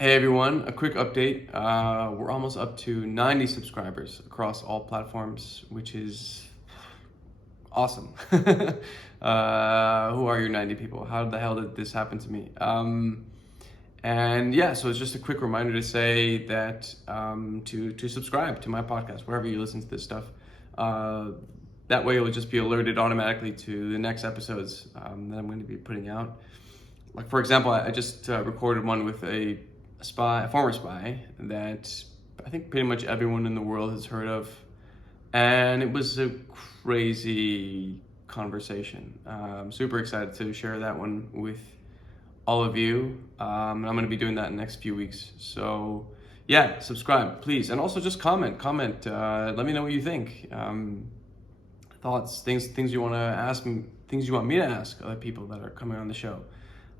Hey everyone, a quick update. We're almost up to 90 subscribers across all platforms, which is awesome. Who are you 90 people? How the hell did this happen to me? And yeah, so it's just a quick reminder to say that to subscribe to my podcast, wherever you listen to this stuff. That way you'll just be alerted automatically to the next episodes that I'm going to be putting out. Like for example, I just recorded one with a former spy that I think pretty much everyone in the world has heard of, and it was a crazy conversation. I'm super excited to share that one with all of you. And I'm going to be doing that in the next few weeks. So yeah, subscribe, please, and also just comment. Let me know what you think. Thoughts, things you want to ask me, things you want me to ask other people that are coming on the show.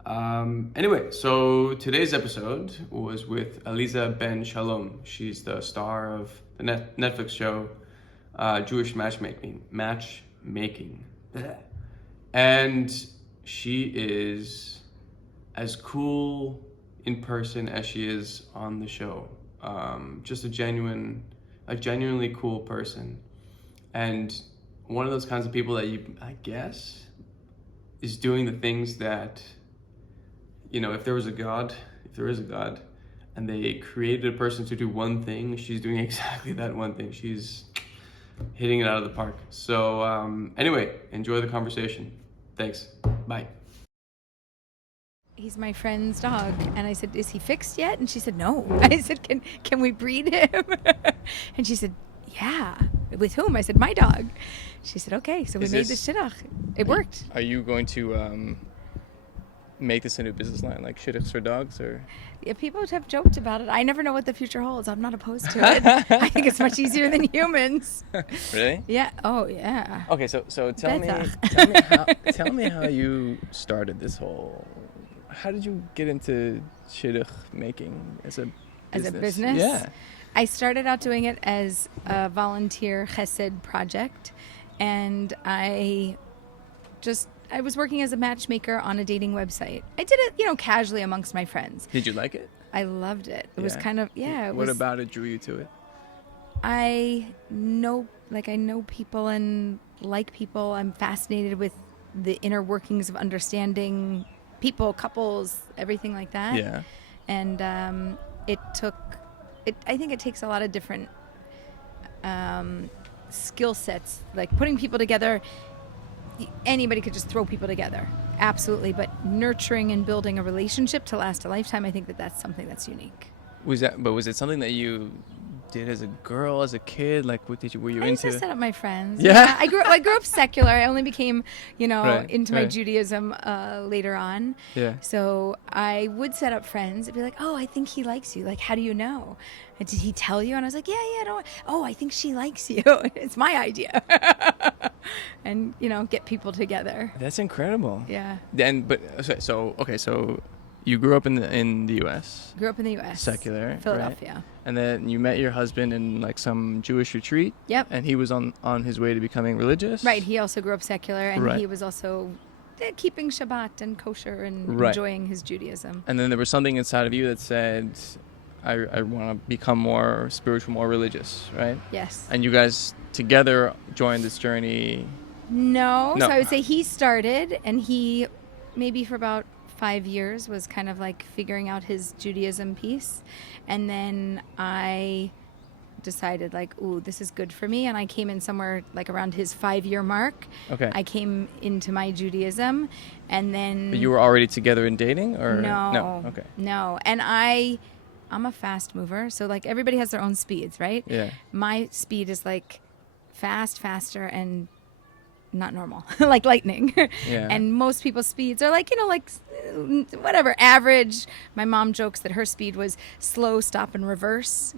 Anyway, so today's episode was with Aleeza Ben Shalom. She's the star of the Netflix show Jewish Matchmaking. And she is as cool in person as she is on the show. Just a genuinely cool person. And one of those kinds of people that I guess, is doing the things that, if there is a God, and they created a person to do one thing, she's doing exactly that one thing. She's hitting it out of the park. So anyway, enjoy the conversation. Thanks. Bye. He's my friend's dog. And I said, is he fixed yet? And she said, no. I said, can we breed him? And she said, yeah. With whom? I said, my dog. She said, okay. So we made this shidduch. It worked. Are you going to make this a new business line, like shidduchs for dogs, or? Yeah, people have joked about it. I never know what the future holds. I'm not opposed to it. I think it's much easier than humans. Really? Yeah. Oh, yeah. Okay, so tell me how you started this whole. How did you get into shidduch making as a business? Yeah. I started out doing it as a volunteer chesed project, and I was working as a matchmaker on a dating website. I did it, casually amongst my friends. Did you like it? I loved it. It was kind of, What about it drew you to it? I know people and like people. I'm fascinated with the inner workings of understanding people, couples, everything like that. Yeah. And I think it takes a lot of different skill sets, like putting people together. Anybody could just throw people together, absolutely, but nurturing and building a relationship to last a lifetime, I think that's something that's unique. Was it something that you did as a girl, as a kid? Like, what were you I into? used to set up my friends. Yeah. I grew up secular. I only became, into my right. Judaism later on. Yeah. So I would set up friends. It'd be like, oh, I think he likes you. Like, how do you know? And did he tell you? And I was like, yeah, oh, I think she likes you. It's my idea. And, get people together. That's incredible. Yeah. So you grew up in the U.S. Grew up in the U.S. Secular. Philadelphia. Right? And then you met your husband in like some Jewish retreat. Yep. And he was on his way to becoming religious. Right. He also grew up secular, and right. he was also keeping Shabbat and kosher and right. enjoying his Judaism. And then there was something inside of you that said, I want to become more spiritual, more religious, right? Yes. And you guys together joined this journey. No. So I would say he started, and he maybe for about 5 years was kind of like figuring out his Judaism piece. And then I decided like, ooh, this is good for me. And I came in somewhere like around his 5-year mark. Okay. I came into my Judaism, and then... But you were already together in dating, or? No. Okay. No. And I'm a fast mover. So like everybody has their own speeds, right? Yeah. My speed is like faster, and not normal, like lightning. Yeah. And most people's speeds are like, whatever, average. My mom jokes that her speed was slow, stop, and reverse.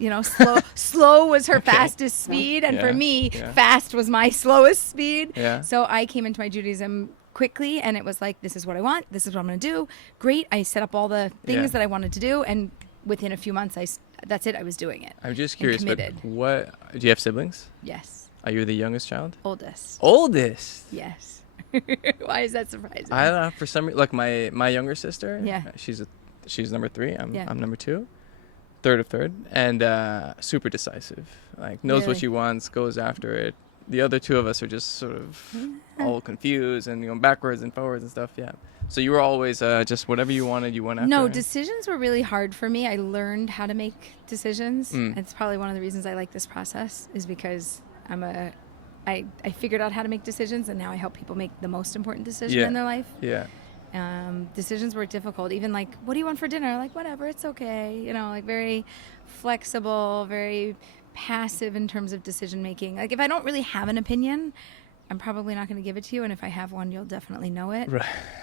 Slow was her fastest speed. And for me, fast was my slowest speed. Yeah. So I came into my Judaism quickly, and it was like, this is what I want. This is what I'm going to do. Great. I set up all the things that I wanted to do. And within a few months, that's it. I was doing it. I'm just curious, but committed. do you have siblings? Yes. Are you the youngest child? Oldest. Yes. Why is that surprising? I don't know, for some reason, like my younger sister. Yeah. She's she's number 3. I'm Yeah. number 2. Third of third. And super decisive. Like, knows what Really? she wants, goes after it. The other 2 of us are just sort of all confused and going backwards and forwards and stuff. Yeah. So you were always just whatever you wanted, you went after. No, decisions were really hard for me. I learned how to make decisions. Mm. It's probably one of the reasons I like this process, is because I figured out how to make decisions, and now I help people make the most important decision Yeah. in their life. Yeah. Decisions were difficult. Even like, what do you want for dinner? Like, whatever, it's okay. You know, like very flexible, very passive in terms of decision making. Like, if I don't really have an opinion, I'm probably not going to give it to you. And if I have one, you'll definitely know it.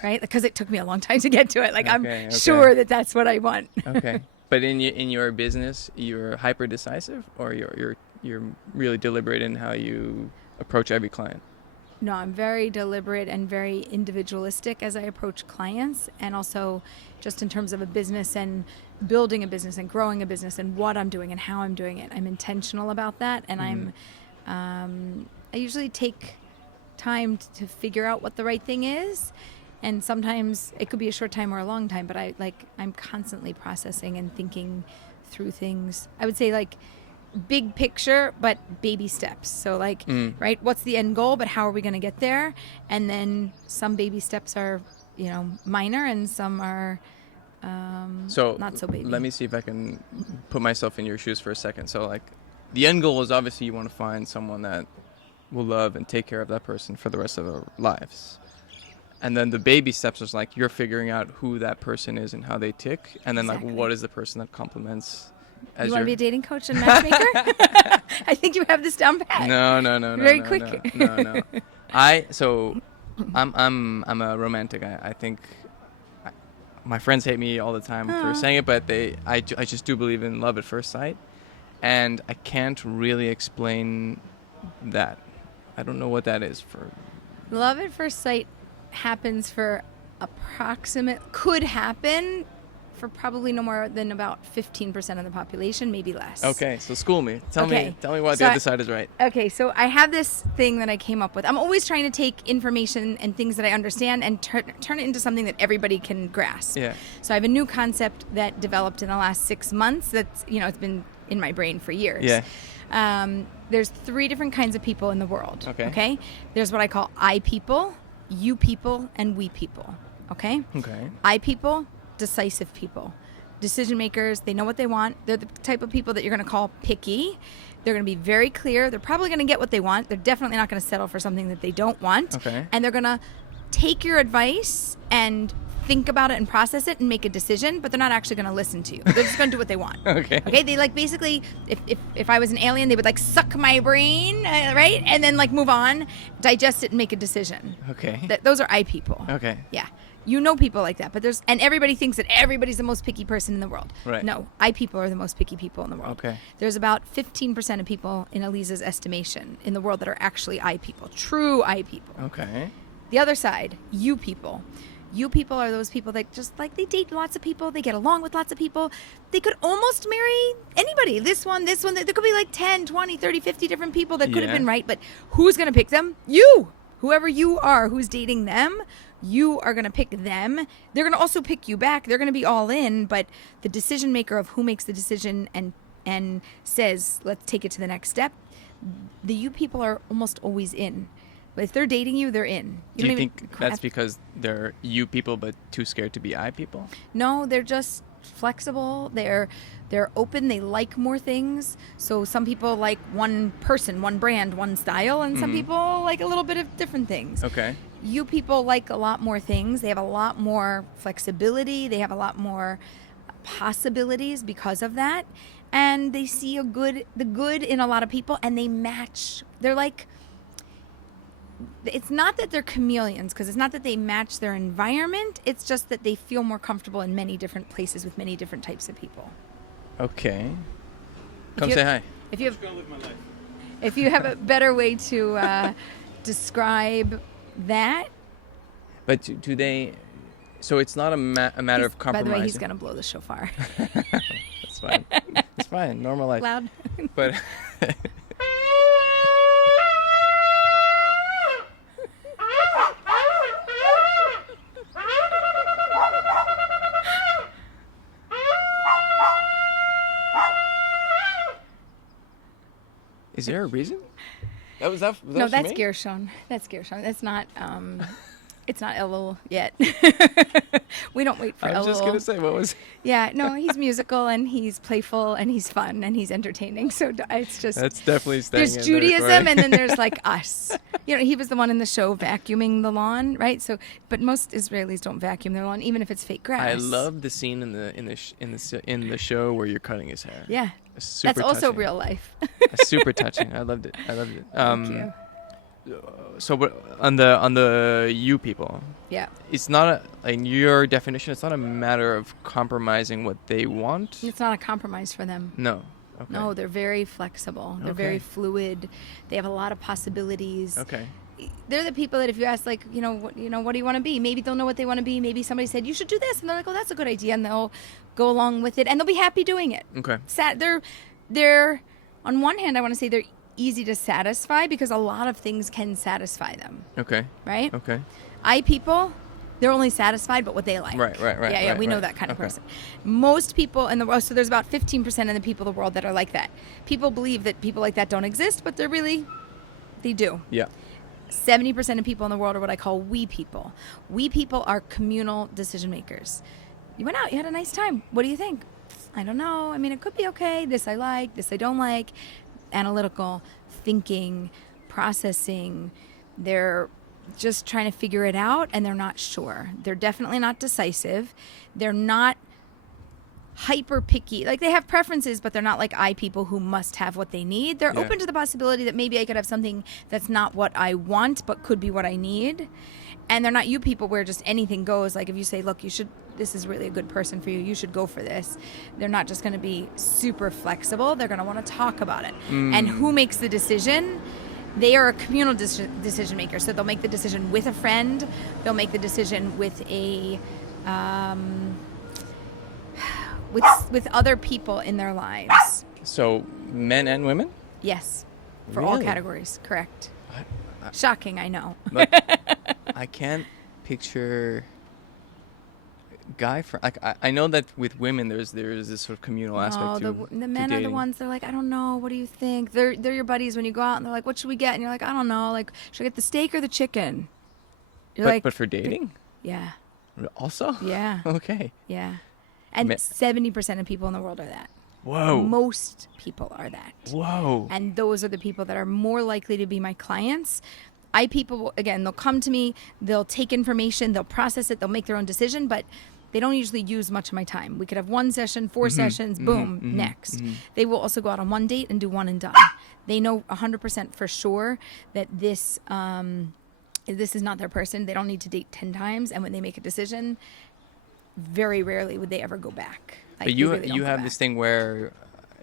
Right? Because it took me a long time to get to it. Like, Okay, I'm sure that that's what I want. Okay. But in your business, you're hyper decisive, or you're really deliberate in how you approach every client? No, I'm very deliberate and very individualistic as I approach clients, and also just in terms of a business and building a business and growing a business and what I'm doing and how I'm doing it. I'm intentional about that, and I usually take time to figure out what the right thing is, and sometimes it could be a short time or a long time, but I'm constantly processing and thinking through things. I would say like big picture, but baby steps. So like, right, what's the end goal, but how are we going to get there? And then some baby steps are, minor, and some are not so baby. Let me see if I can put myself in your shoes for a second. So like, the end goal is obviously you want to find someone that will love and take care of that person for the rest of their lives. And then the baby steps is like, you're figuring out who that person is and how they tick. And then Exactly. like, what is the person that complements You want to be a dating coach and matchmaker? I think you have this down pat. No. Very no, quick. No. I'm a romantic. I think my friends hate me all the time for saying it, but I just do believe in love at first sight, and I can't really explain that. I don't know what that is for. Love at first sight happens for could happen for probably no more than about 15% of the population, maybe less. Okay, so school me. Tell me why So the other side is right. Okay, so I have this thing that I came up with. I'm always trying to take information and things that I understand and turn it into something that everybody can grasp. Yeah. So I have a new concept that developed in the last 6 months that's, it's been in my brain for years. Yeah. There's 3 different kinds of people in the world. Okay. There's what I call I people, you people, and we people. Okay? Okay. I people, decisive people. Decision makers, they know what they want. They're the type of people that you're going to call picky. They're going to be very clear. They're probably going to get what they want. They're definitely not going to settle for something that they don't want. Okay. And they're going to take your advice and think about it and process it and make a decision, but they're not actually going to listen to you. They're just going to do what they want. Okay. Okay. They like basically, if I was an alien, they would like suck my brain, right? And then like move on, digest it, and make a decision. Okay. Those are I people. Okay. Yeah. You know people like that, but and everybody thinks that everybody's the most picky person in the world. Right. No, I people are the most picky people in the world. Okay. There's about 15% of people in Aleeza's estimation in the world that are actually I people, true I people. Okay. The other side, you people. You people are those people that just like, they date lots of people, they get along with lots of people. They could almost marry anybody. This one. There could be like 10, 20, 30, 50 different people that could have been right, but who's going to pick them? You. Whoever you are who's dating them, you are going to pick them. They're going to also pick you back. They're going to be all in, but the decision maker of who makes the decision and says, let's take it to the next step, the you people are almost always in. But if they're dating you, they're in. Do you think that's because they're you people but too scared to be I people? No, they're just flexible. They're open. They like more things. So some people like one person, one brand, one style, and some people like a little bit of different things. Okay. You people like a lot more things. They have a lot more flexibility. They have a lot more possibilities because of that. And they see the good in a lot of people, and they match. They're like, it's not that they're chameleons, because it's not that they match their environment. It's just that they feel more comfortable in many different places with many different types of people. Okay. Come say hi. If you have a better way to describe that. But do they... So it's not a matter of compromising. By the way, he's going to blow the shofar. That's fine. It's fine. Normal life. Loud. But... Is there a reason? Was No, for that's me? Gershon. That's Gershon. That's not. It's not Elul yet. We don't wait for Elul. I was just gonna say, what was? Yeah, no, he's musical and he's playful and he's fun and he's entertaining. So it's just That's definitely staying there's in Judaism there, right? and then there's like us. You know, he was the one in the show vacuuming the lawn, right? So, but most Israelis don't vacuum their lawn, even if it's fake grass. I love the scene in the show where you're cutting his hair. Yeah, Super that's also touching. real life. Super touching. I loved it. Thank you. So on the you people, Yeah. it's not in your definition. It's not a matter of compromising what they want. It's not a compromise for them. No. Okay. No, they're very flexible. They're very fluid. They have a lot of possibilities. Okay. They're the people that if you ask, like, what do you want to be? Maybe they'll know what they want to be. Maybe somebody said you should do this, and they're like, oh, that's a good idea, and they'll go along with it, and they'll be happy doing it. Okay. They're on one hand, I want to say they're easy to satisfy because a lot of things can satisfy them. Okay. Right? Okay. I people, they're only satisfied but what they like. Right. Yeah, we know that kind of person. Most people in the world, so there's about 15% of the people in the world that are like that. People believe that people like that don't exist, but they do. Yeah. 70% of people in the world are what I call we people. We people are communal decision makers. You went out, you had a nice time. What do you think? I don't know. I mean, it could be okay. This I like, this I don't like. Analytical, thinking, processing. They're just trying to figure it out and they're not sure. They're definitely not decisive. They're not hyper picky. Like they have preferences, but they're not like I people who must have what they need. They're open to the possibility that maybe I could have something that's not what I want, but could be what I need. And they're not you people where just anything goes. Like if you say, look, this is really a good person for you, you should go for this. They're not just going to be super flexible. They're going to want to talk about it. And who makes the decision? They are a communal decision maker. So they'll make the decision with a friend. They'll make the decision with with other people in their lives. So men and women? Yes. For all Really? categories. Correct. Shocking, I know. But I can't picture guy for like I know that with women there's this sort of communal aspect to the men are the ones. They're like, I don't know. What do you think? They're your buddies when you go out, and they're like, what should we get? And you're like, I don't know. Like, should I get the steak or the chicken? You're but for dating? Yeah. Also? Yeah. Okay. Yeah. And 70% of people in the world are that. Whoa. Most people are that. Whoa. And those are the people that are more likely to be my clients. People, again, they'll come to me, they'll take information, they'll process it, they'll make their own decision, but they don't usually use much of my time. We could have one session, 4 sessions, boom, next. They will also go out on one date and do one and done. They know 100% for sure that this is not their person. They don't need to date 10 times. And when they make a decision, very rarely would they ever go back. Like, but you have this thing where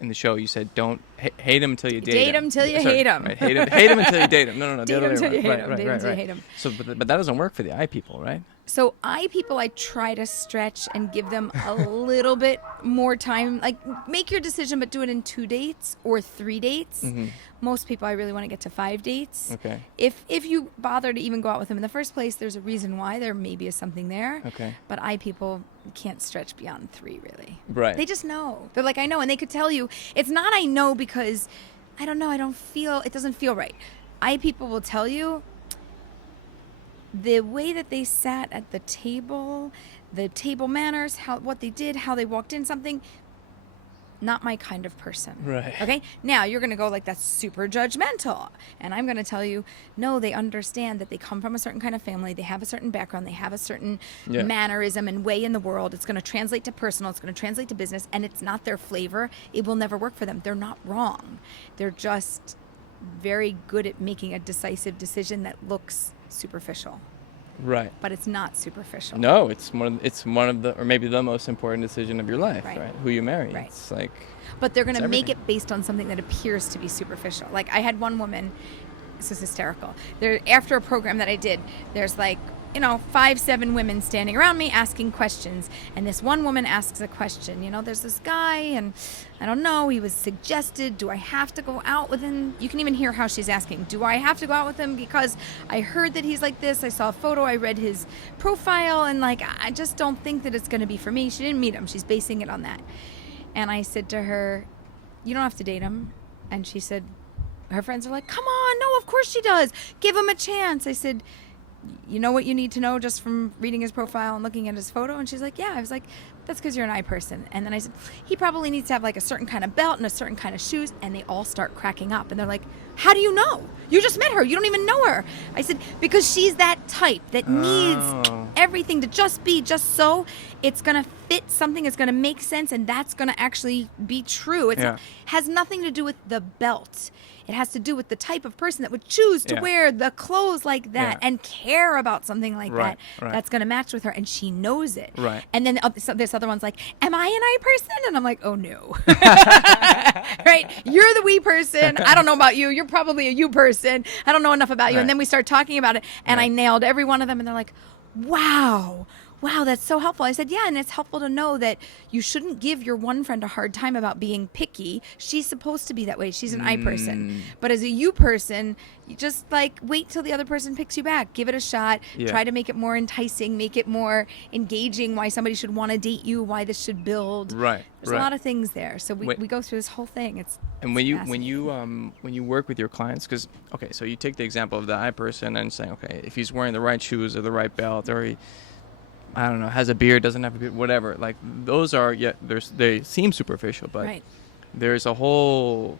in the show you said don't hate him until you date him. Date him till you hate him. Right, hate him until you date him. No. Date him till you hate him. Date him till you hate him. So, but that doesn't work for the I people, right? So I people, I try to stretch and give them a little bit more time. Like, make your decision, but do it in 2 dates or 3 dates. Most people, I really want to get to 5 dates. Okay. If you bother to even go out with them in the first place, there's a reason why. There maybe is something there. Okay. But I people can't stretch beyond 3, really. Right. They just know. They're like, I know. And they could tell you. It's not I know because, I don't know, it doesn't feel right. I people will tell you the way that they sat at the table manners, what they did, how they walked in, something, not my kind of person. Right. Okay? Now, you're going to go like, that's super judgmental. And I'm going to tell you, no, they understand that they come from a certain kind of family. They have a certain background. They have a certain mannerism and way in the world. It's going to translate to personal. It's going to translate to business. And it's not their flavor. It will never work for them. They're not wrong. They're just very good at making a decisive decision that looks superficial. Right. But it's not superficial. No, it's one of the, or maybe the most important decision of your life, right? Who you marry. Right. It's like, but they're going to make it based on something that appears to be superficial. Like, I had one woman, this is hysterical. After a program that I did, there's 5-7 women standing around me asking questions. And this one woman asks a question. There's this guy, and I don't know, he was suggested. Do I have to go out with him? You can even hear how she's asking. Do I have to go out with him because I heard that he's like this? I saw a photo. I read his profile. And, I just don't think that it's going to be for me. She didn't meet him. She's basing it on that. And I said to her, you don't have to date him. And she said, her friends are like, come on, no, of course she does. Give him a chance. I said, you know what you need to know just from reading his profile and looking at his photo? And she's like, yeah. I was like, that's because you're an I person. And then I said, he probably needs to have like a certain kind of belt and a certain kind of shoes. And they all start cracking up. And they're like, how do you know? You just met her. You don't even know her. I said, because she's that type that needs everything to just be just so. It's going to fit something. It's going to make sense. And that's going to actually be true. It has nothing to do with the belt. It has to do with the type of person that would choose to wear the clothes like that and care about something like that. That's going to match with her. And she knows it. Right. And then this other one's like, am I an I person? And I'm like, oh, no. Right? You're the we person. I don't know about you. You're probably a you person. I don't know enough about you. And then we start talking about it. And I nailed every one of them. And they're like, wow, that's so helpful. I said, yeah, and it's helpful to know that you shouldn't give your one friend a hard time about being picky. She's supposed to be that way. She's an I person. But as a you person, you just like wait till the other person picks you back. Give it a shot. Try to make it more enticing, make it more engaging, why somebody should want to date you, why this should build. Right. There's a lot of things there. So we go through this whole thing. And when you work with your clients, because okay, so you take the example of the I person and saying, okay, if he's wearing the right shoes or the right belt, or he, I don't know, has a beard, doesn't have a beard, whatever. Like those are they seem superficial, but there's a whole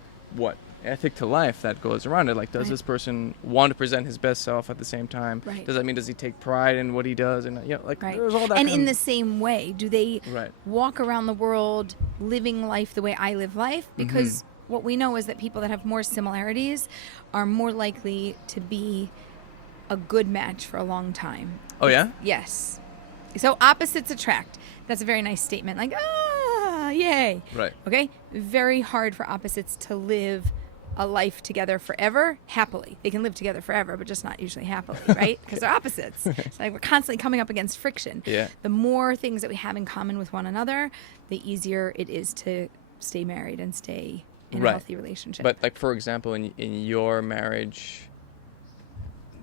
ethic to life that goes around it. Like, does this person want to present his best self at the same time? Does that mean does he take pride in what he does? And there's all that. And in the same way, do they walk around the world living life the way I live life? Because what we know is that people that have more similarities are more likely to be a good match for a long time. Oh yeah? Yes. So opposites attract. That's a very nice statement. Like, yay. Right. Okay? Very hard for opposites to live a life together forever, happily. They can live together forever, but just not usually happily, right? Because they're opposites. It's like we're constantly coming up against friction. Yeah. The more things that we have in common with one another, the easier it is to stay married and stay in a healthy relationship. But like, for example, in your marriage,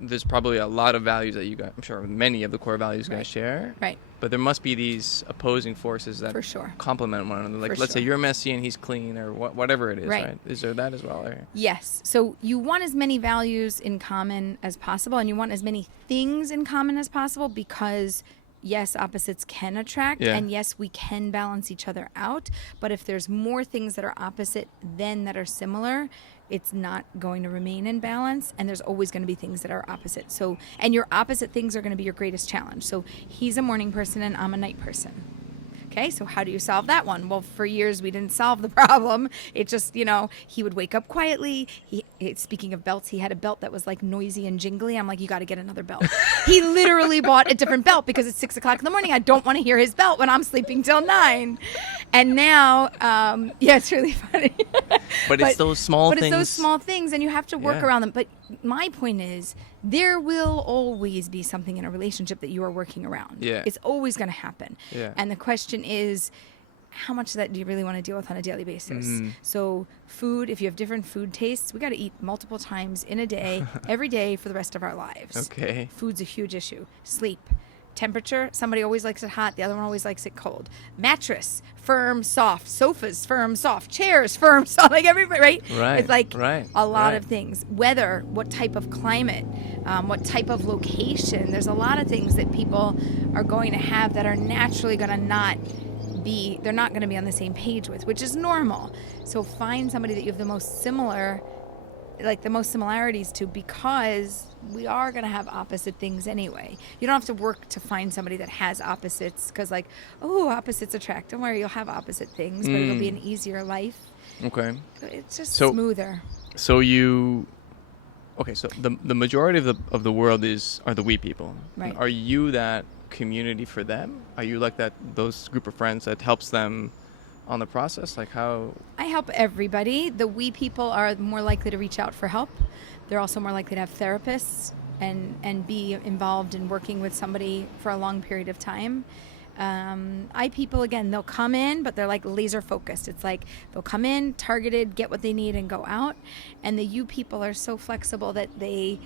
there's probably a lot of values that you guys, I'm sure many of the core values you guys share. Right. But there must be these opposing forces that complement one another. Like, let's say you're messy and he's clean, or whatever it is, right? Is there that as well? Or? Yes. So you want as many values in common as possible, and you want as many things in common as possible, because yes, opposites can attract, and yes, we can balance each other out. But if there's more things that are opposite than that are similar, it's not going to remain in balance, and there's always going to be things that are opposite. So, and your opposite things are going to be your greatest challenge. So he's a morning person and I'm a night person. Okay, so how do you solve that one? Well, for years we didn't solve the problem. It just, he would wake up quietly. Speaking of belts, he had a belt that was like noisy and jingly. I'm like, you got to get another belt. He literally bought a different belt because it's 6 o'clock in the morning. I don't want to hear his belt when I'm sleeping till 9. And now, it's really funny. But it's those small things. But it's those small things, and you have to work around them. But my point is, there will always be something in a relationship that you are working around. Yeah. It's always going to happen. Yeah. And the question is, how much of that do you really want to deal with on a daily basis? So food, if you have different food tastes, we got to eat multiple times in a day, every day for the rest of our lives. Okay. Food's a huge issue. Sleep. Temperature, somebody always likes it hot, the other one always likes it cold. Mattress, firm, soft. Sofas, firm, soft. Chairs, firm, soft. Like everybody, right? Right. It's like a lot of things. Weather, what type of climate, what type of location. There's a lot of things that people are going to have that are naturally going to they're not going to be on the same page with, which is normal. So find somebody that you have the most similarities to, because we are going to have opposite things anyway. You don't have to work to find somebody that has opposites, because opposites attract. Don't worry, you'll have opposite things, but it'll be an easier life. Okay. It's just smoother. So so the majority of the world are the we people. Right. Are you that community for them? Are you like those group of friends that helps them on the process? Like, how? I help everybody. The we people are more likely to reach out for help. They're also more likely to have therapists and be involved in working with somebody for a long period of time. I people, again, they'll come in, but they're like laser focused. It's like they'll come in, targeted, get what they need, and go out. And the you people are so flexible that they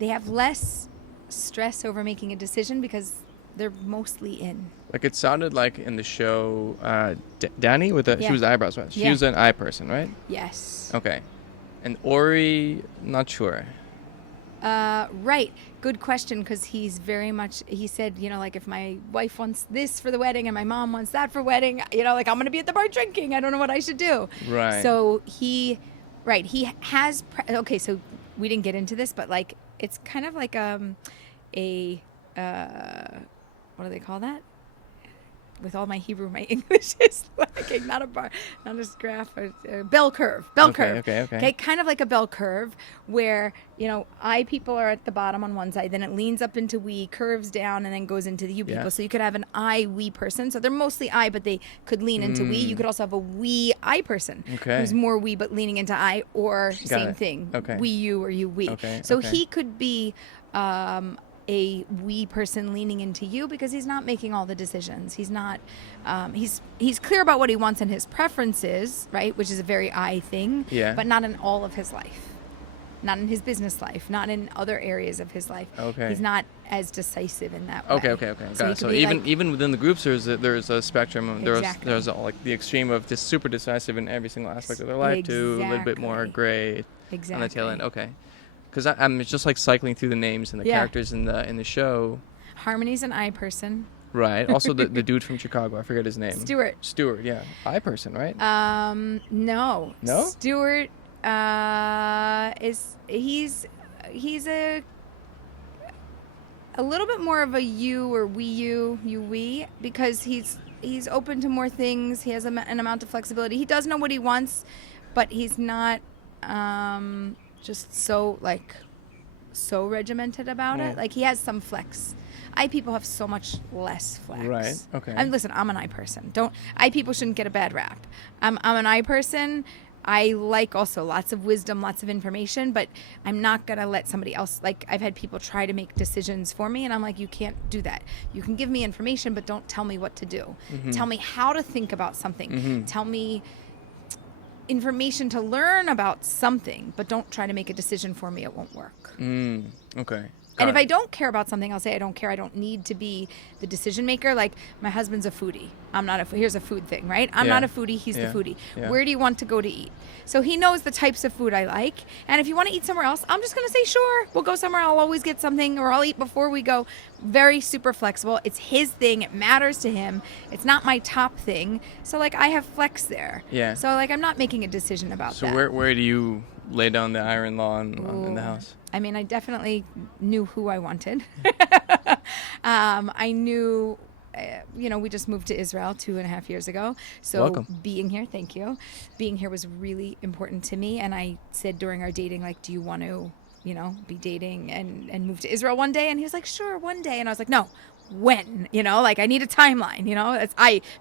have less stress over making a decision, because they're mostly in. Like, it sounded like in the show, Danny she was the eyebrows, right? She was an eye person, right? Yes. Okay. And Ori, not sure. Right. Good question, because he's very much, he said, like if my wife wants this for the wedding and my mom wants that for wedding, like I'm going to be at the bar drinking. I don't know what I should do. Right. So he has, okay, so we didn't get into this, but like it's kind of like what do they call that? With all my Hebrew, my English is lacking. Not a bar, not a graph, a bell curve. Okay, kind of like a bell curve where, I people are at the bottom on one side, then it leans up into we, curves down, and then goes into the you people. So you could have an I, we person. So they're mostly I, but they could lean into we. You could also have a we, I person who's more we, but leaning into I, or same thing. We, you, or you, we. So he could be a we person leaning into you because he's not making all the decisions. He's not, he's clear about what he wants and his preferences, right? Which is a very I thing, but not in all of his life, not in his business life, not in other areas of his life. He's not as decisive in that way. Okay. So even within the groups, there's a spectrum. There's like the extreme of just super decisive in every single aspect of their life to a little bit more gray on the tail end. Okay. Because I'm just like cycling through the names and the characters in the show. Harmony's an I person. Right. Also the dude from Chicago, I forget his name. Stuart, yeah. I person, right? No. No? Stuart he's a little bit more of a you or we, because he's open to more things. He has an amount of flexibility. He does know what he wants, but he's not just so regimented about it. Like he has some flex. I people have so much less flex. Right. Okay. And listen, I'm an I person. I people shouldn't get a bad rap. I'm an I person. I like also lots of wisdom, lots of information, but I'm not going to let somebody else, like I've had people try to make decisions for me, and I'm like, you can't do that. You can give me information, but don't tell me what to do. Tell me how to think about something. Tell me information to learn about something, but don't try to make a decision for me. It won't work. Okay. And if I don't care about something, I'll say I don't care. I don't need to be the decision maker. Like my husband's a foodie. I'm not here's a food thing, right? I'm not a foodie. He's the foodie. Where do you want to go to eat? So he knows the types of food I like. And if you want to eat somewhere else, I'm just going to say, sure, we'll go somewhere. I'll always get something, or I'll eat before we go. Very super flexible. It's his thing. It matters to him. It's not my top thing. So like I have flex there. Yeah. So like I'm not making a decision about that. So where do you lay down the iron law in the house? I mean, I definitely knew who I wanted. I knew, we just moved to Israel 2.5 years ago. So welcome. Being here, thank you. Being here was really important to me. And I said during our dating, like, do you want to, be dating and move to Israel one day? And he was like, sure, one day. And I was like, no, when? Like I need a timeline, it's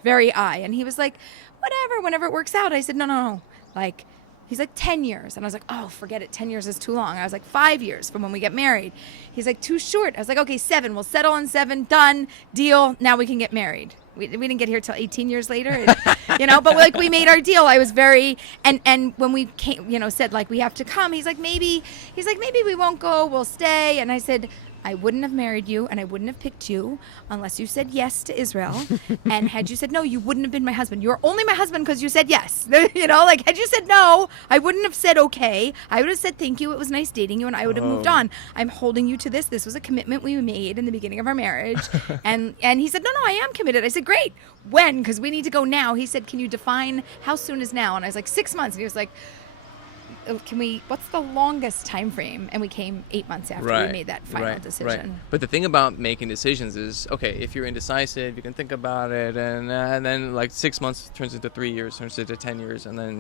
very I. And he was like, whatever, whenever it works out. I said, no. Like, he's like 10 years. And I was like, oh, forget it. 10 years is too long. I was like 5 years from when we get married. He's like, too short. I was like, okay, 7. We'll settle on 7. Done. Deal. Now we can get married. We didn't get here till 18 years later, but like we made our deal. I was very, and when we came, said like, we have to come. He's like, maybe we won't go. We'll stay. And I said, I wouldn't have married you and I wouldn't have picked you unless you said yes to Israel. And had you said no, you wouldn't have been my husband. You're only my husband because you said yes. Like had you said no, I wouldn't have said okay. I would have said thank you. It was nice dating you, and I would have moved on. I'm holding you to this. This was a commitment we made in the beginning of our marriage. And he said, no, I am committed. I said, great. When? Because we need to go now. He said, can you define how soon is now? And I was like, 6 months. And he was like, what's the longest time frame? And we came 8 months after we made that final decision. Right. But the thing about making decisions is, okay, if you're indecisive, you can think about it, and then like 6 months turns into 3 years, turns into 10 years, and then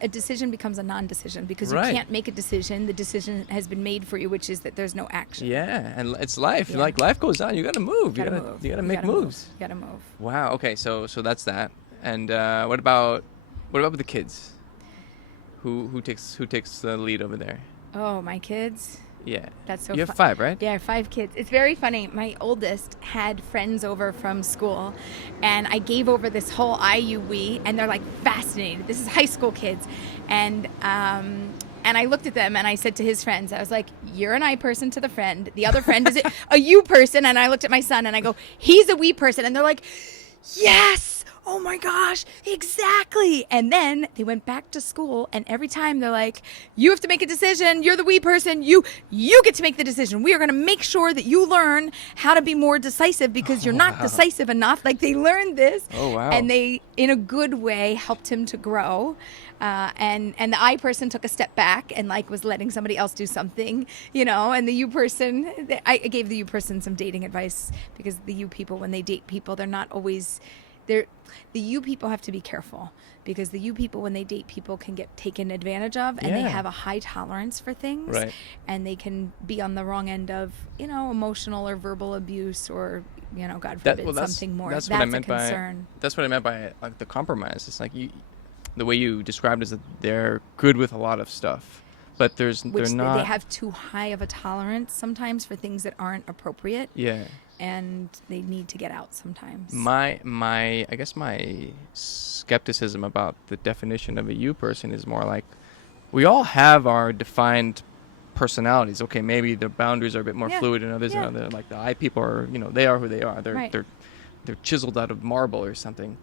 a decision becomes a non-decision because you can't make a decision. The decision has been made for you, which is that there's no action. Yeah, and it's life. Like life goes on. You got to move. You got to make moves. You got to move. Wow. Okay. So that's that. And what about with the kids? Who takes the lead over there? Oh, my kids. Yeah. That's so You have 5, right? Yeah, 5 kids. It's very funny. My oldest had friends over from school, and I gave over this whole we, and they're like fascinated. This is high school kids. And I looked at them and I said to his friends, I was like, you're an I person to the friend. The other friend is a you person. And I looked at my son and I go, he's a we person. And they're like, yes. oh my gosh, exactly. And then they went back to school, and every time they're like, you have to make a decision. You're the we person. You get to make the decision. We are going to make sure that you learn how to be more decisive because you're not decisive enough. Like, they learned this. Oh, wow. And they, in a good way, helped him to grow. And the I person took a step back and like was letting somebody else do something, you know, and the you person, I gave the you person some dating advice, because the you people, when they date people, they're not always, the you people have to be careful, because the you people, when they date people, can get taken advantage of, and they have a high tolerance for things, Right. and they can be on the wrong end of, you know, emotional or verbal abuse, or, you know, God That- forbid, well, that's- something more. that's That's what I meant a by- concern. That's what I meant by like the compromise. It's like the way you described is that they're good with a lot of stuff, but they're not. They have too high of a tolerance sometimes for things that aren't appropriate. Yeah. And they need to get out sometimes. My I guess my skepticism about the definition of a you person is more like, we all have our defined personalities. Okay, maybe the boundaries are a bit more fluid than others, and other, like the I people are, you know, they are who they are. They're chiseled out of marble or something.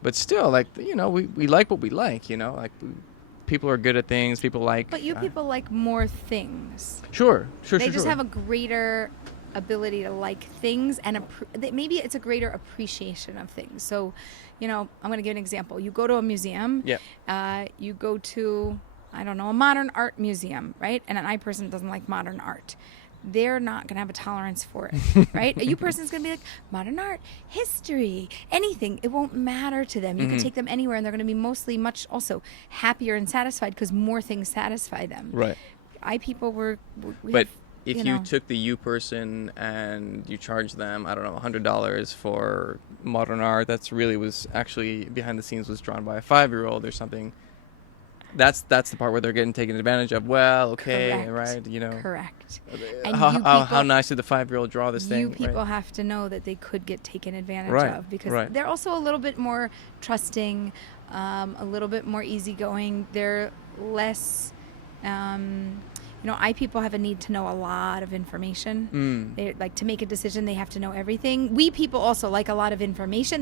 But still, like, you know, we like what we like, you know, like people are good at things. People like. But you people like more things. Sure. They just have a greater ability to like things, and maybe it's a greater appreciation of things. So, you know, I'm going to give an example. You go to a museum. Yeah. You go to, I don't know, a modern art museum, right? And an I person doesn't like modern art. They're not going to have a tolerance for it, right? A you person's going to be like, modern art, history, anything. It won't matter to them. You can take them anywhere, and they're going to be mostly much also happier and satisfied because more things satisfy them. Right. I people But if you took the you person and you charged them, I don't know, $100 for modern art, that's really was actually behind the scenes was drawn by a 5-year-old or something. That's the part where they're getting taken advantage of. Well, okay, Correct. right, you know. Correct. And How nice did the 5-year-old draw this thing? You people right? have to know that they could get taken advantage Right, of, because right. they're also a little bit more trusting, a little bit more easygoing. They're less, you know, I people have a need to know a lot of information. They like to make a decision. They have to know everything. We people also like a lot of information.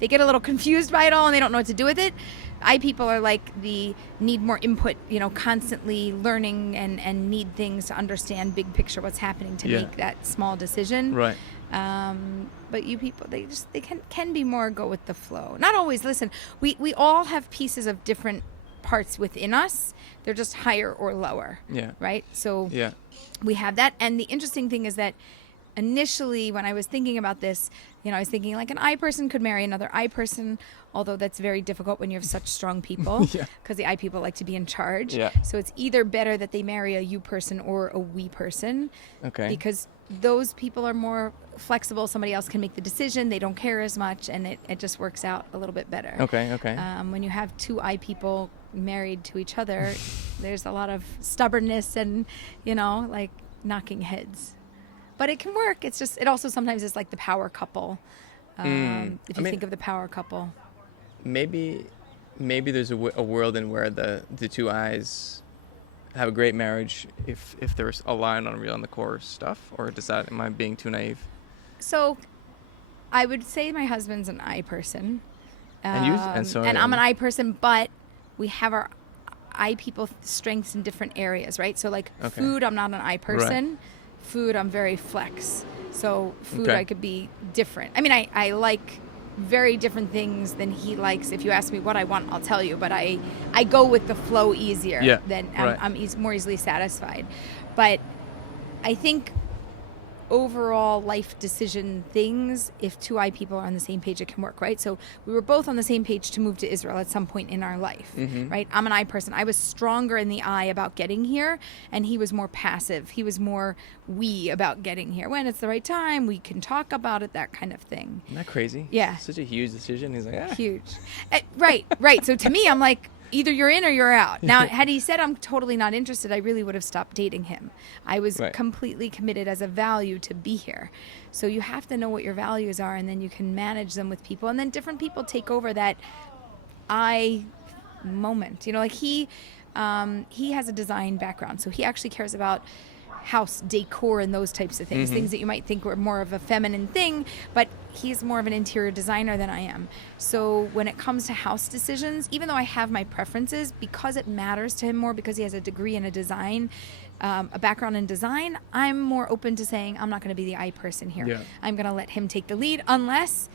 They get a little confused by it all, and they don't know what to do with it. I people are like need more input, you know, constantly learning and need things to understand big picture what's happening to make that small decision. Right. But you people, they can be more go with the flow. Not always. Listen, we all have pieces of different parts within us. They're just higher or lower. Yeah. Right? So Yeah. we have that. And the interesting thing is that initially when I was thinking about this, you know, I was thinking like an I person could marry another I person, although that's very difficult when you have such strong people, because the I people like to be in charge. Yeah. So it's either better that they marry a you person or a we person. Okay. Because those people are more flexible. Somebody else can make the decision. They don't care as much, and it just works out a little bit better. Okay. When you have two I people married to each other, there's a lot of stubbornness and, you know, like knocking heads. But it can work. It's just, it also sometimes is like the power couple. If you think of the power couple. Maybe there's a world in where the two eyes have a great marriage if they're aligned on the core stuff, or am I being too naive? So I would say my husband's an I person. And I'm an I person, but we have our I people strengths in different areas, right? So like food, I'm not an I person. Right. Food, I'm very flex. So food, I could be different. I mean, I like very different things than he likes. If you ask me what I want, I'll tell you. But I go with the flow easier. Than I'm more easily satisfied. But I think overall life decision things, if two I people are on the same page, it can work, right? So we were both on the same page to move to Israel at some point in our life, right? I'm an I person. I was stronger in the I about getting here, and he was more passive. He was more we about getting here. When it's the right time, we can talk about it, that kind of thing. Isn't that crazy? Yeah. Such a huge decision. He's like, Huge. Right. So to me, I'm like, either you're in or you're out. Now, had he said I'm totally not interested, I really would have stopped dating him. I was completely committed as a value to be here. So you have to know what your values are, and then you can manage them with people. And then different people take over that I moment. You know, like he has a design background, so he actually cares about house decor and those types of things, things that you might think were more of a feminine thing, but he's more of an interior designer than I am. So when it comes to house decisions, even though I have my preferences, because it matters to him more, because he has a degree in a design, a background in design, I'm more open to saying, I'm not going to be the I person here. Yeah. I'm going to let him take the lead unless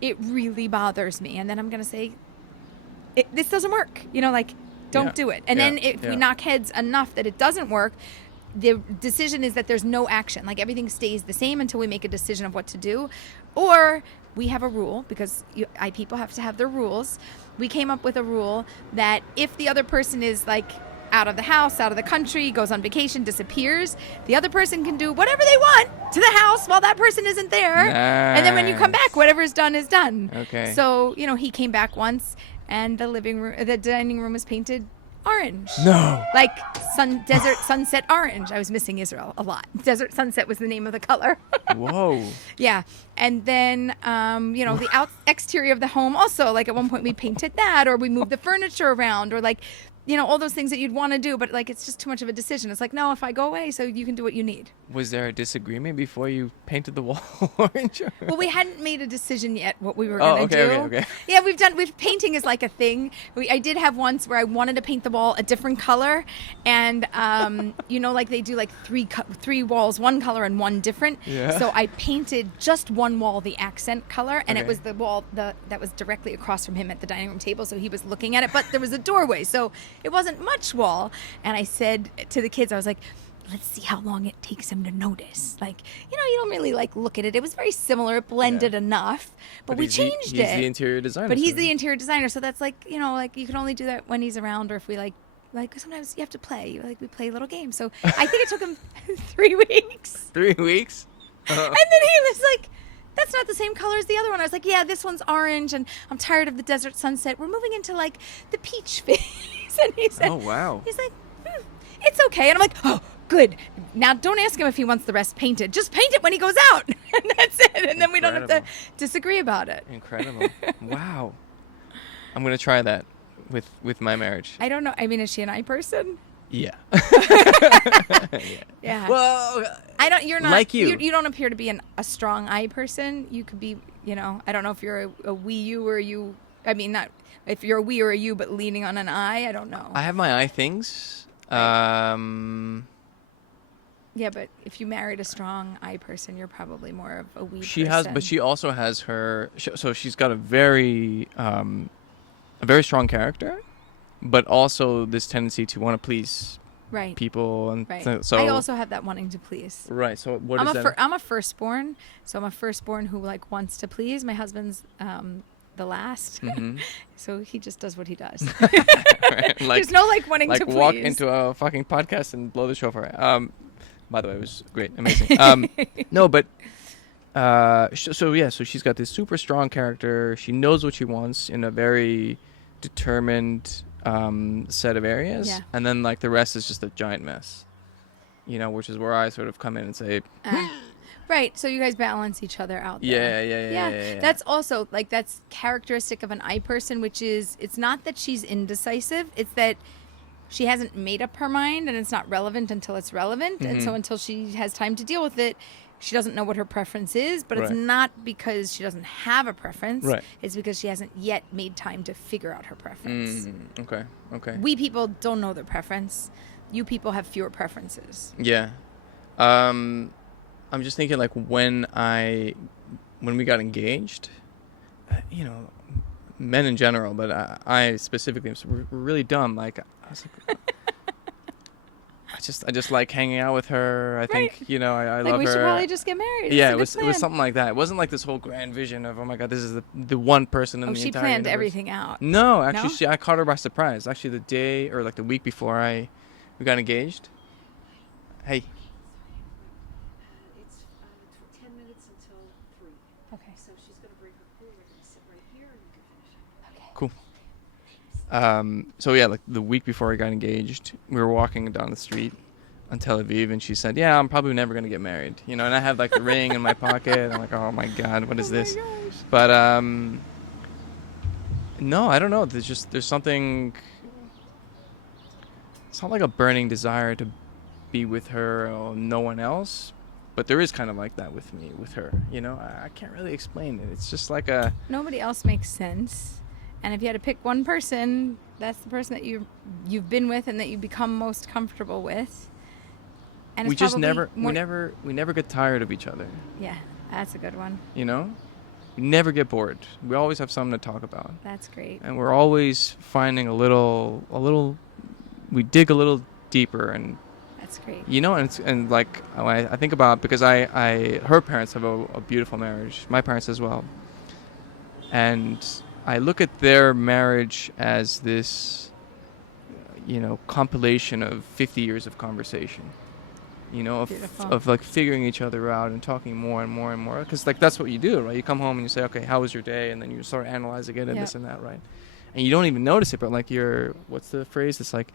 it really bothers me. And then I'm going to say, this doesn't work. Don't do it. And then if we knock heads enough that it doesn't work, the decision is that there's no action. Like, everything stays the same until we make a decision of what to do. Or we have a rule, because people have to have their rules. We came up with a rule that if the other person is like out of the house, out of the country, goes on vacation, disappears, the other person can do whatever they want to the house while that person isn't there. Nice. And then when you come back, whatever is done is done. Okay. So, he came back once, and the dining room was painted orange. No. Like desert sunset orange. I was missing Israel a lot. Desert sunset was the name of the color. Whoa. Yeah. And then, the exterior of the home also, like, at one point we painted that, or we moved the furniture around, or like, all those things that you'd want to do, but like, it's just too much of a decision. It's like, no, if I go away, so you can do what you need. Was there a disagreement before you painted the wall orange? Well, we hadn't made a decision yet what we were going to do. Okay. Yeah, painting is like a thing. I did have once where I wanted to paint the wall a different color, and like they do like three walls, one color and one different. Yeah. So I painted just one wall the accent color, and Okay. it was the wall that was directly across from him at the dining room table, so he was looking at it, but there was a doorway, so it wasn't much wall. And I said to the kids, I was like, let's see how long it takes him to notice. Like, you don't really like look at it. It was very similar. It blended enough, but we changed it. He's the interior designer. But he's so- the interior designer, so that's like, like you can only do that when he's around, or if we like sometimes you have to play. Like, we play little games. So I think it took him 3 weeks. 3 weeks? And then he was like, that's not the same color as the other one. I was like, yeah, this one's orange, and I'm tired of the desert sunset. We're moving into like the peach phase. And he said, Oh, wow. He's like, it's okay. And I'm like, oh, good. Now don't ask him if he wants the rest painted. Just paint it when he goes out. And that's it. And then we don't have to Incredible. disagree about it. Incredible. Wow. I'm going to try that with my marriage. I don't know. I mean, is she an I person? Yeah. Yeah. Well, You're not like you. You don't appear to be a strong I person. You could be, I don't know if you're a we, you, or you. I mean, not if you're a we or a you, but leaning on an I don't know. I have my I things. Yeah, but if you married a strong I person, you're probably more of a we person. But she also has her. So she's got a very strong character, but also this tendency to want to please right. people, and Right. so I also have that wanting to please. right. So what is that? I'm a firstborn, so I'm a firstborn who like wants to please. My husband's the last, so he just does what he does. Right, There's no like wanting to please. walk into a fucking podcast and blow the shofar. By the way, it was great, amazing. No, but so she's got this super strong character. She knows what she wants in a very determined set of areas, Yeah. and then like the rest is just a giant mess. Which is where I sort of come in and say, Right, so you guys balance each other out there. Yeah. That's also, like, that's characteristic of an I person, which is, it's not that she's indecisive, it's that she hasn't made up her mind, and it's not relevant until it's relevant, and so until she has time to deal with it, she doesn't know what her preference is, but it's Right. not because she doesn't have a preference, Right. it's because she hasn't yet made time to figure out her preference. Okay. We people don't know their preference. You people have fewer preferences. Yeah. I'm just thinking like when we got engaged, men in general, but I specifically were really dumb. Like I was like, I just like hanging out with her. I think I Like, love her. we should probably just get married. Yeah, It's a it good was plan. something like that. It wasn't like this whole grand vision of, oh my god, this is the one person in the she entire planned universe. everything out. No, actually, No? I caught her by surprise. Actually, the day or like the week before we got engaged. Hey. It's 10 minutes until 3. Okay. So she's going to bring her food. We're going to sit right here and you can finish it. Okay. Cool. So yeah, like the week before I got engaged, we were walking down the street on Tel Aviv, and she said, "Yeah, I'm probably never gonna get married." And I have like the ring in my pocket. I'm like, "Oh my god, what is this?" But no, I don't know. There's something. It's not like a burning desire to be with her or no one else, But there is kind of like that with me, with her. You know, I can't really explain it. It's just like a... Nobody else makes sense. And if you had to pick one person, that's the person that you've been with and that you become most comfortable with. And we it's just probably we never get tired of each other. Yeah, that's a good one. You know? We never get bored. We always have something to talk about. That's great. And we're always finding a little we dig a little deeper, and that's great. You know, and like I think about, because her parents have a beautiful marriage, my parents as well, and I look at their marriage as this, you know, compilation of 50 years of conversation, you know, of like figuring each other out and talking more and more and more, because like that's what you do, right? You come home and you say, okay, how was your day, and then you start analyzing it and this and that, right? And you don't even notice it, but like what's the phrase? It's like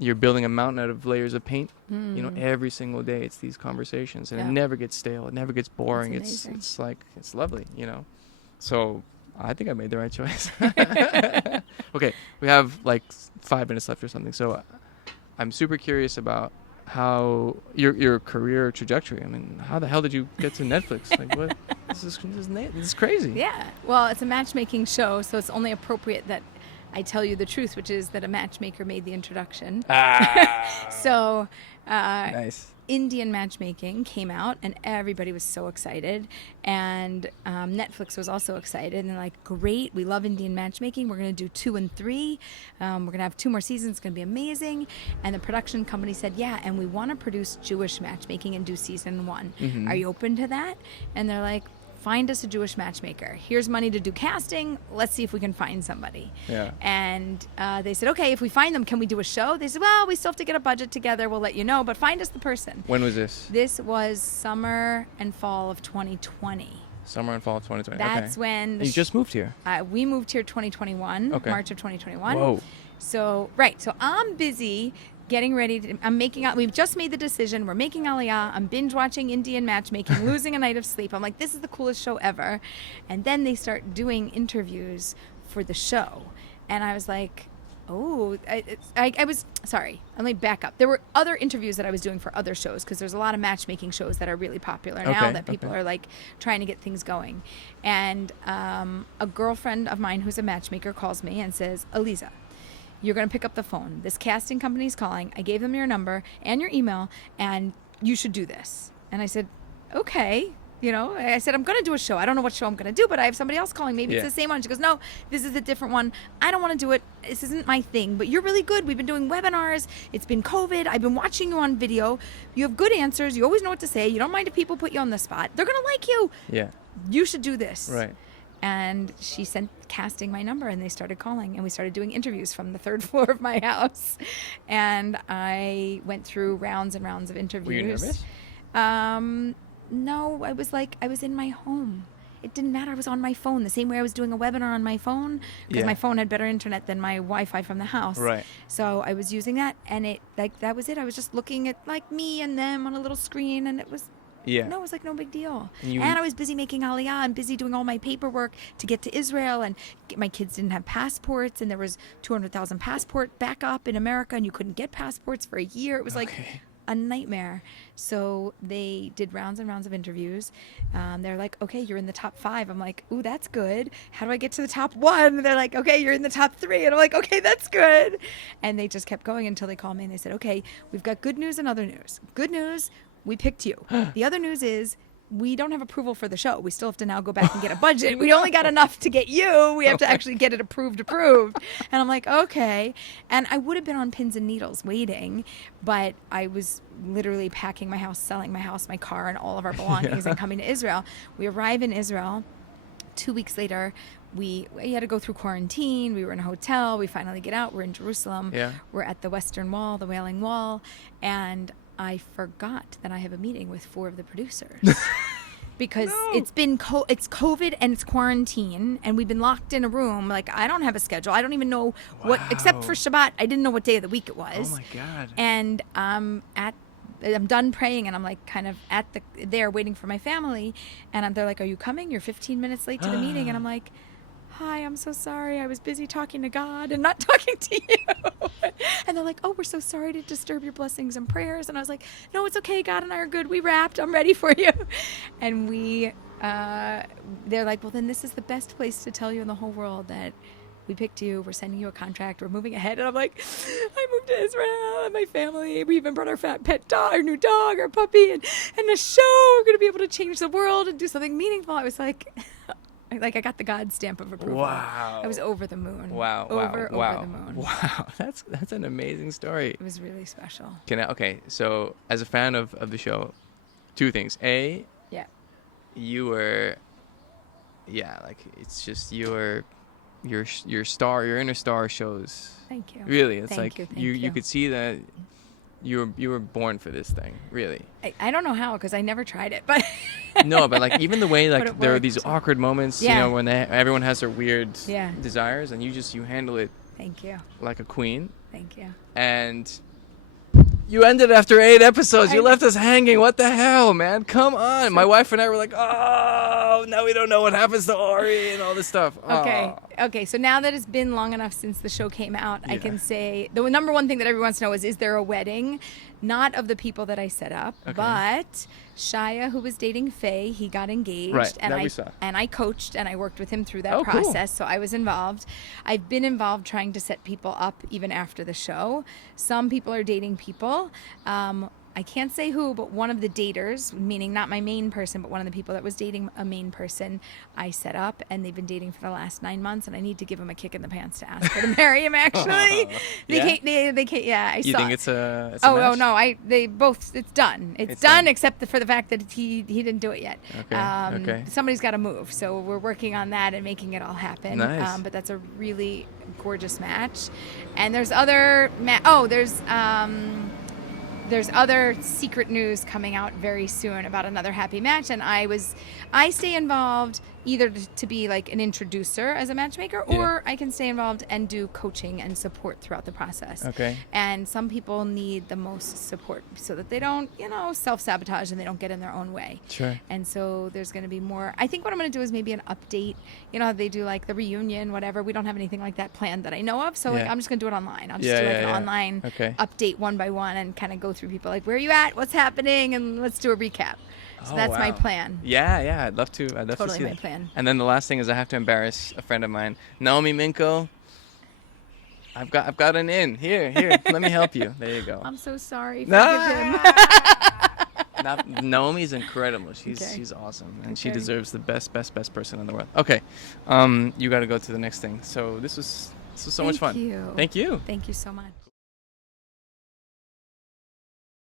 you're building a mountain out of layers of paint. You know, every single day it's these conversations, and it never gets stale. It never gets boring. It's like, it's lovely, you know. So I think I made the right choice. Okay, we have like 5 minutes left or something. So I'm super curious about how your career trajectory. I mean, how the hell did you get to Netflix? Like, what? This is crazy. Yeah. Well, it's a matchmaking show, so it's only appropriate that I tell you the truth, which is that a matchmaker made the introduction. So, nice. Indian Matchmaking came out, and everybody was so excited, and Netflix was also excited, and they're like, great, we love Indian Matchmaking, we're going to do 2 and 3, we're going to have 2 more seasons, it's going to be amazing. And the production company said, yeah, and we want to produce Jewish Matchmaking and do season 1. Are you open to that? And they're like, find us a Jewish matchmaker. Here's money to do casting. Let's see if we can find somebody. Yeah. And they said, okay, if we find them, can we do a show? They said, well, we still have to get a budget together. We'll let you know, but find us the person. When was this? This was summer and fall of 2020. Summer and fall of 2020. That's when... You just moved here. We moved here 2021, March of 2021. Whoa. So, right. So I'm busy getting ready to, we've just made the decision, we're making Aliyah, I'm binge watching Indian Matchmaking, losing a night of sleep. I'm like, this is the coolest show ever. And then they start doing interviews for the show. And I was like, oh, I was, sorry, let me back up. There were other interviews that I was doing for other shows, because there's a lot of matchmaking shows that are really popular now that people are like trying to get things going. And a girlfriend of mine who's a matchmaker calls me and says, Aleeza, you're going to pick up the phone. This casting company's calling. I gave them your number and your email, and you should do this. And I said, okay. You know, I said, I'm going to do a show. I don't know what show I'm going to do, but I have somebody else calling. Maybe it's the same one. She goes, no, this is a different one. I don't want to do it. This isn't my thing, but you're really good. We've been doing webinars. It's been COVID. I've been watching you on video. You have good answers. You always know what to say. You don't mind if people put you on the spot. They're going to like you. Yeah. You should do this. Right. And she sent casting my number, and they started calling, and we started doing interviews from the 3rd floor of my house. And I went through rounds and rounds of interviews. Were you nervous? No, I was in my home. It didn't matter. I was on my phone, the same way I was doing a webinar on my phone, because my phone had better internet than my Wi-Fi from the house. Right. So I was using that, and that was it. I was just looking at like me and them on a little screen, and it was... No, it was like no big deal. And I was busy making Aliyah and busy doing all my paperwork to get to Israel, and my kids didn't have passports, and there was 200,000 passport backup in America, and you couldn't get passports for a year. It was like a nightmare. So they did rounds and rounds of interviews. They're like, okay, you're in the top 5. I'm like, ooh, that's good. How do I get to the top 1? And they're like, okay, you're in the top 3. And I'm like, okay, that's good. And they just kept going until they called me and they said, okay, we've got good news and other news. Good news, we picked you. The other news is we don't have approval for the show. We still have to now go back and get a budget. We only got enough to get you. We have to actually get it approved. And I'm like, okay. And I would have been on pins and needles waiting, but I was literally packing my house, selling my house, my car, and all of our belongings and coming to Israel. We arrive in Israel. 2 weeks later, we had to go through quarantine. We were in a hotel. We finally get out. We're in Jerusalem. Yeah. We're at the Western Wall, the Wailing Wall. And I forgot that I have a meeting with 4 of the producers because it's it's COVID and it's quarantine, and we've been locked in a room. Like, I don't have a schedule. I don't even know what, except for Shabbat. I didn't know what day of the week it was. Oh my God. And I'm done praying, and I'm like kind of there waiting for my family, and they're like, are you coming? You're 15 minutes late to the meeting. And I'm like, hi, I'm so sorry. I was busy talking to God and not talking to you. And they're like, oh, we're so sorry to disturb your blessings and prayers. And I was like, no, it's okay. God and I are good. We wrapped. I'm ready for you. And they're like, well, then this is the best place to tell you in the whole world that we picked you. We're sending you a contract. We're moving ahead. And I'm like, I moved to Israel and my family. We even brought our fat pet dog, our new dog, our puppy, and a show. We're going to be able to change the world and do something meaningful. I was like, I got the God stamp of approval. Wow. I was over the moon. Wow. Over Wow. the moon. Wow. That's an amazing story. It was really special. Okay, so as a fan of the show, two things. A, Yeah. you were, like it's just your star, your inner star shows. Thank you. Really, it's Thank like you. you could see that you were born for this thing. Really. I don't know how, because I never tried it, but No, but like even the way But like it there are worked. these awkward moments, Yeah. you know, when everyone has their weird Yeah. desires, and you handle it Thank you. like a queen. Thank you. And you ended after 8 episodes. You I- left us hanging. What the hell, man? Come on. My wife and I were like, oh, now we don't know what happens to Ori and all this stuff. Okay. Oh. Okay. So now that it's been long enough since the show came out, I Yeah. can say the number one thing that everyone wants to know is there a wedding? Not of the people that I set up, Okay. but Shia, who was dating Faye, he got engaged. Right, And that I we saw. and I coached and I worked with him through that Oh, cool. process. So I was involved. I've been involved trying to set people up even after the show. Some people are dating people. I can't say who, but one of the daters, meaning not my main person, but one of the people that was dating a main person, I set up, and they've been dating for the last 9 months, and I need to give him a kick in the pants to ask her to marry him. Actually, Yeah? they can't. Yeah, I You saw. think it's a Oh match? no! They both. It's done. It's done. done, except for the fact that he didn't do it yet. Okay, okay. Somebody's got to move, so we're working on that and making it all happen. Nice. But that's a really gorgeous match, and there's other. There's other secret news coming out very soon about another happy match, and I stay involved either to be like an introducer as a matchmaker, or I can stay involved and do coaching and support throughout the process. Okay. And some people need the most support so that they don't, self-sabotage and they don't get in their own way. Sure. And so there's going to be more. I think what I'm going to do is maybe an update. You know, how they do like the reunion, whatever. We don't have anything like that planned that I know of. So like, Yeah. I'm just going to do it online. I'll just Yeah, do like yeah, an yeah. online Okay. update one by one and kind of go through people like, where are you at? What's happening? And let's do a recap. So Oh, that's my wow. plan. Yeah, I'd love to Totally see my that. plan. And then the last thing is I have to embarrass a friend of mine, Naomi Minko. I've got an in. Here, let me help you. There you go. I'm so sorry. Forgive Ah! him. Naomi's incredible. She's Okay. she's awesome, and she Okay. deserves the best person in the world. Okay, you got to go to the next thing. So this was so much fun. Thank you. Thank you. Thank you so much.